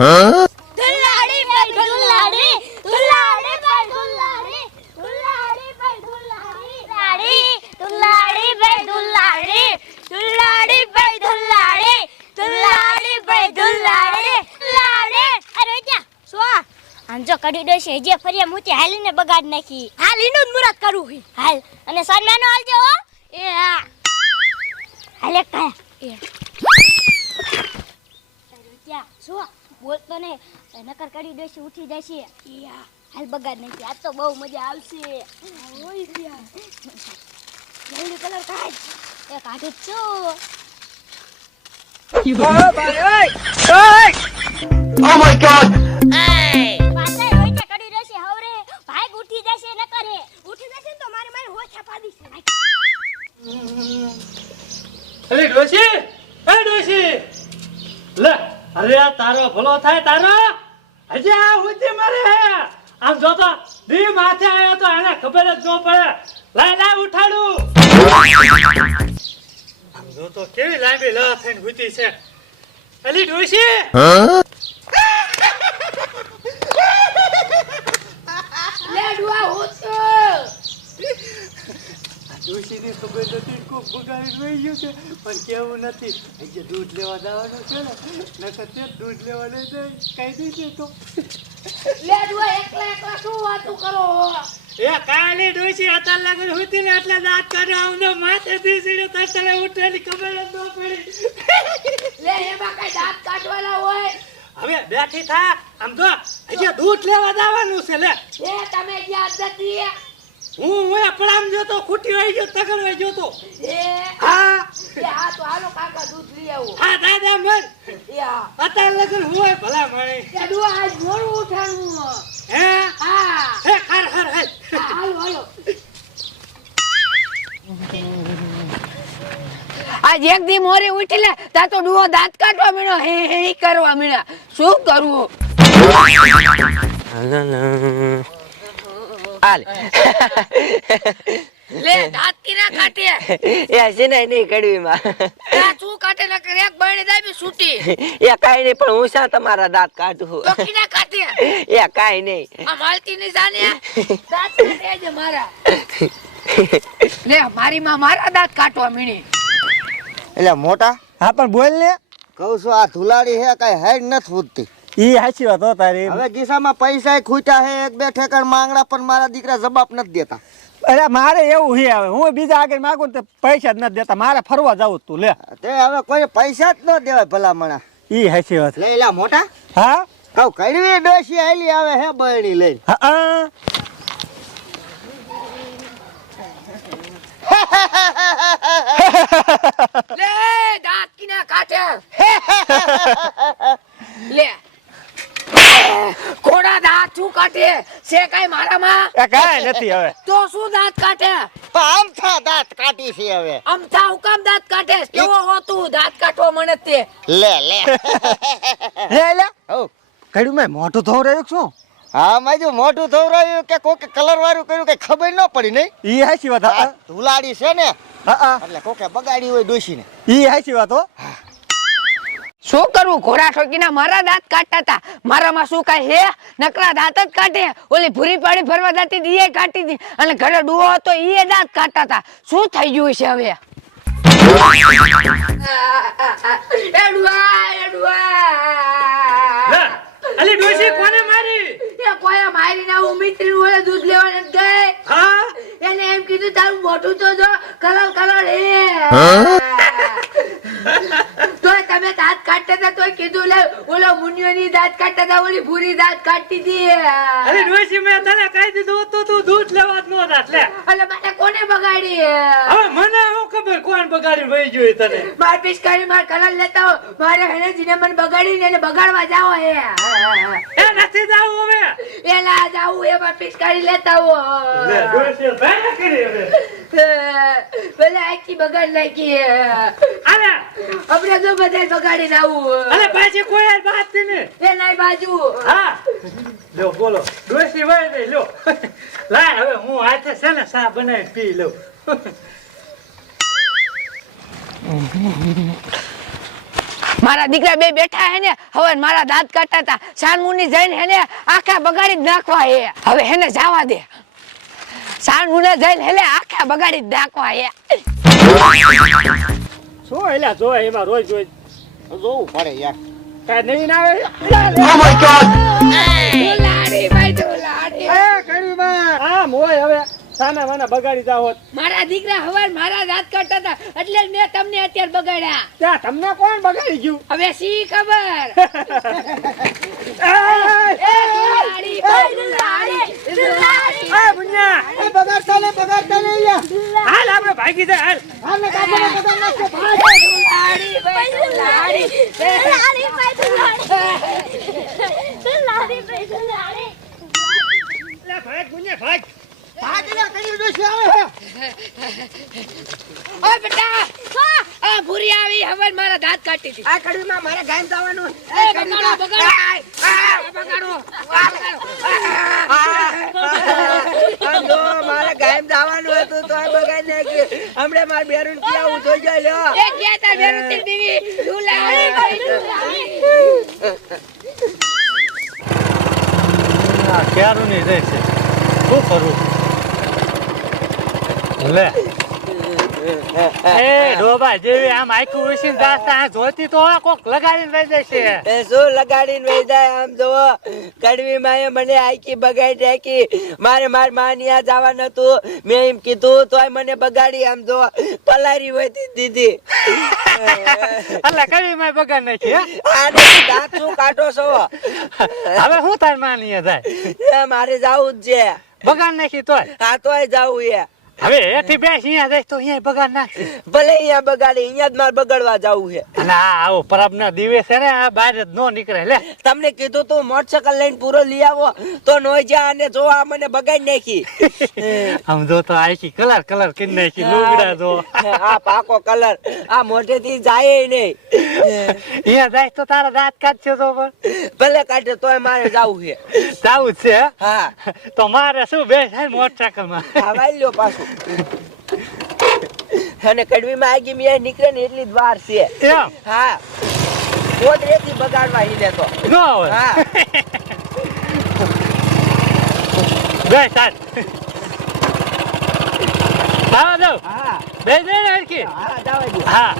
દુલાડી ભાઈ દુલાડી દુલાડી ભાઈ દુલાડી દુલાડી ભાઈ દુલાડી દુલાડી ભાઈ દુલાડી દુલાડી ભાઈ દુલાડી દુલાડી ભાઈ દુલાડી દુલાડી અરે જા સો આંજો કડી દેશે જે ફરિયા મુતી હાલીને બગાડ નાખી હાલ ઈનું જ મુરત કરું હી હાલ અને સન્માનો હાલજો હો એ હા હાલે કા એ જા સો બોલતો ને નકર કડી દેશે ઉઠી જશે યા હાલ બગાડ નાખી આજ તો બહુ મજા આવશે ઓય યા જલ્દી કલર કાઢ એ કાઢી છું ઓ માય ગોડ પાછળ હોઈતે કડી દેશે હવરે ભાગ ઉઠી જશે ન કરે ઉઠી જશે તો મારી મારી હોછા પાડી છે અરે ડોશી એ ડોશી લે અરે આ તારો ભલો થાય તારો હજી આ ઉતી મરે આમ જો તો દી માથે આવ્યો તો એને ખબર જ ન પડે લાય ઉઠાડું આમ જો તો કેવી લાંબી લા થઈને ઉતી છે અલી ડોશી લે ડુઆ હોતો ડોશીની ખબર નથી કોક બગાડી રહી ગયું છે પણ કેવું નથી હજી દૂધ લેવા જવાનું છે ને નકર તે દૂધ લેવા લઈ જાય કઈ દીધે તો લે ડુઆ એકલા શું વાતું કરો એ કાલી ડોશી અત્યારે લગન હોતી ને એટલે દાંત કાઢવા આવને માથે દીસીડો તરતલે ઉઠેલી ખબર જ ન પડી લે એમાં કઈ દાંત કાઢવાના હોય હવે બેઠી થા આમ તો હજી દૂધ લેવા જવાનું છે લે એ તમે યાદ નથી હું પડામ જોતો ખૂટી વઈ ગયો તગડ વઈ ગયો તો એ હા આ તો હાલો કાકા દૂધ લઈ આવો હા દાદા મન યા અત્યારે લગન હોય ભલા મળે એ ડુઆ આજ મોડું ઉઠાણું હે હા હે હર હાલો હાલો આજ એક દી મોરી ઉઠી લે તા તો ડુઓ દાંત કાઢવા મીણો હે કરવા મીણા શું કરવું હાલ લે દાંત કિના કાઢે એ હશે ને નહીં કડવી માં આ શું કાઢે ન કરે એક બળી દાબી છૂટી એ કાઈ નહીં પણ હું શા તમારા દાંત કાઢું તો કિના કાઢે એ કાઈ નહીં આ માલતી ની જાને દાંત કાઢે છે મારા લે મારી માં મારા દાંત કાઢવા મીણી એટલે મોટા હા પણ બોલ ને કહું છું આ ધુલાડી હે કઈ હેડ નથી ફૂટતી ઈ હાચી વાત હો તારી હવે ગીસામાં પૈસા ખૂટ્યા હે એક બે ઠેકાણ માંગડા પણ મારા દીકરા જવાબ નથી દેતા અરે મારે એવું હે હવે હું બીજા આગળ માંગુ ને તો પૈસા જ નથી દેતા મારે ફરવા જાવું તું લે તે હવે કોઈ પૈસા જ ન દેવાય ભલામણા ઈ હાચી વાત લઈ લા મોટા હા કહું કડવી ડોશી આલી આવે હે બરણી લઈને હા લે દાંત કિના કાઢે લે કોડા દાંત શું કાઢે છે કઈ મારામાં એ કાંઈ નથી હવે તો શું દાંત કાઢે આમથા દાંત કાઢી છે હવે અમથા હુકામ દાંત કાઢે કેવો હોતું દાંત કાઢવો મને તે લે લે હે લે હો કડ્યું મેં મોટું થો રહ્યું શું હા માજુ મોઢું ધોવરાયું કે કોકે કલર વાળું કર્યું કે ખબર ન પડી નહીં ઈ હાચી વાત આ હા ધુલાડી છે ને હા એટલે કોકે બગાડી હોય ડોશીને ઈ હાચી વાત હો શું કરવું ઘોડા ઠોકીના મારા દાંત કાઢતા હતા મારામાં શું કાંઈ હે નકરા દાંત જ કાઢે ઓલી ભૂરી પાડી ફરવા જતી હતી એ કાઢી હતી અને ઘરે ડુઓ હતો એ દાંત કાઢતા હતા શું થઈ ગયું છે હવે લે અલી ડોશી કોને મારી કોઈ મારી ના હું મિત્રી ઓલે દૂધ લેવા નથી ગઈ હા એને એમ કીધું તારું મોઢું તો જો કલર હે તોય તમે દાંત કાઢતા હતા તોય કીધું લે ઓલો મુનિયોની દાંત કાઢતા હતા ઓલી ભૂરી દાંત કાઢતી હતી અરે ડોશી મેં તને કહી દીધું તો તું દૂધ લેવા જ ન જાત લે એટલે મને કોને બગાડી હવે મને શું ખબર કોણ બગાડીને વહી ગયું તને માર પિચકારી માર કલર લેતા હો મારે હેને જીને મને બગાડીને એને બગાડવા જાઓ હે એ નથી જાવું હવે એલા જાવું એ માર પિચકારી લેતા હો લે ડોશી ભાઈ કરી હવે પેલા આખી બગાડ નાખી અરે આપણે તો બધા બગાડીને આવું અરે પાછી કોઈ જ વાત ને એ નાઈ બાજુ હા લ્યો બોલો ડોશી વહી દે લ્યો લાય હવે હું હાથે છે ને ચા બનાવી પી લઉં મારા દીકરા બે બેઠા હે ને હવે મારા દાંત કાઢતા હતા સાનમુની જઈને હેને આખા બગાડી જ નાખવા હે હવે હેને જવા દે સાનમુને જઈને હેલે આખા બગાડી જ નાખવા હે શું એલા જો એમાં રોજ રોજ જોવું પડે યાર. કાંઈ નહીં ના આવે દુલાડી ભાઈ દુલાડી એ કડીમાં આમ હોય હવે સાના માના બગાડી જાવ હોત. મારા દીકરા હવે મારા દાંત કાઢતા હતા એટલે જ મેં તમને અત્યારે બગાડ્યા ત્યાં તમને કોણ બગાડી ગયું હવે શી ખબર દુલાડી ભાઈ દુલાડી દુલાડી એ મુન્ના એ બગાડતા ને લ્યા હાલ આપણે ભાગી જાય હાલ હાલ ને કાપને બગાડ નાખો દુલાડી ભાઈ દુલાડી દુલાડી ભાઈ દુલાડી દુલાડી ભાઈ દુલાડી લે ભાગ મુન્ના ભાગ ઓય બેટા આ ભૂરી આવી હવે મારા દાંત કાઢી હતી આ કડવીમાં મારે ગામ જવાનું એ બગાડો બગાડો બગાડો આમ જો મારે ગામ જવાનું હતું તો બગાડી નાખ્યું હમણે માર બેરુન કી આવું જોઈ જાય લ્યો એ ગયા તા બેરુતી બીવી દુલાડી ભાઈ દુલાડી આ ક્યારું નહીં રહે છે શું કરું લે એ ડોબા જેવી આમ આખું ઉસીને દાસ્તા આ જોતી તો કોક લગાડીને રહી જશે એ શું લગાડીને વહી જાય આમ જોવો કડવી માએ મને આખી બગાડી નાખી મારે માર માનિયા જવાનું હતું મેં એમ કીધું તોય મને બગાડી આમ જો પલારી વધી દીધી એટલે કઈ માં બગાડ નાખી હે? આ નથી દાંત શું કાઢો છો હવે હું તાર માનીએ જાય એ મારે જાવું જ છે બગાડ નાખી તોય હા તોય જાવું એ હવે એથી બેસ અહીંયા જાય તો અહીંયા બગાડ નાખશે ભલે અહીંયા બગાડી અહીંયા જ મારે બગાડવા જાવું છે અને આ આવો પરબ ના દિવસ છે ને આ બહાર જ નો નીકળે લે તમને કીધું તું મોટરસાયકલ લઈને પૂરો લઈ આવો તો નો જા અને જો આ મને બગાડી નાખી આમ જો તો આખી કલર કલર કરી નાખી લુગડા જો આ પાકો કલર આ મોઢેથી જાય નહીં અહીંયા જાય તો તારા દાંત કાઢશે તો પણ ભલે કાઢે તોય મારે જાવું છે જાવું જ છે હે? હા તો મારે શું બેસ હે મોટરસાયકલ માં હા વાઈ લ્યો પાછું અને કડવીમાં આગી મેં નીકળે ને એટલી જ વાર છે એમ હા ગોદરેથી બગાડવા હિલે તો નો આવે હા બેસ હાલ આવા દઉં હા બે દે ને હરખી હા જાવા દો હા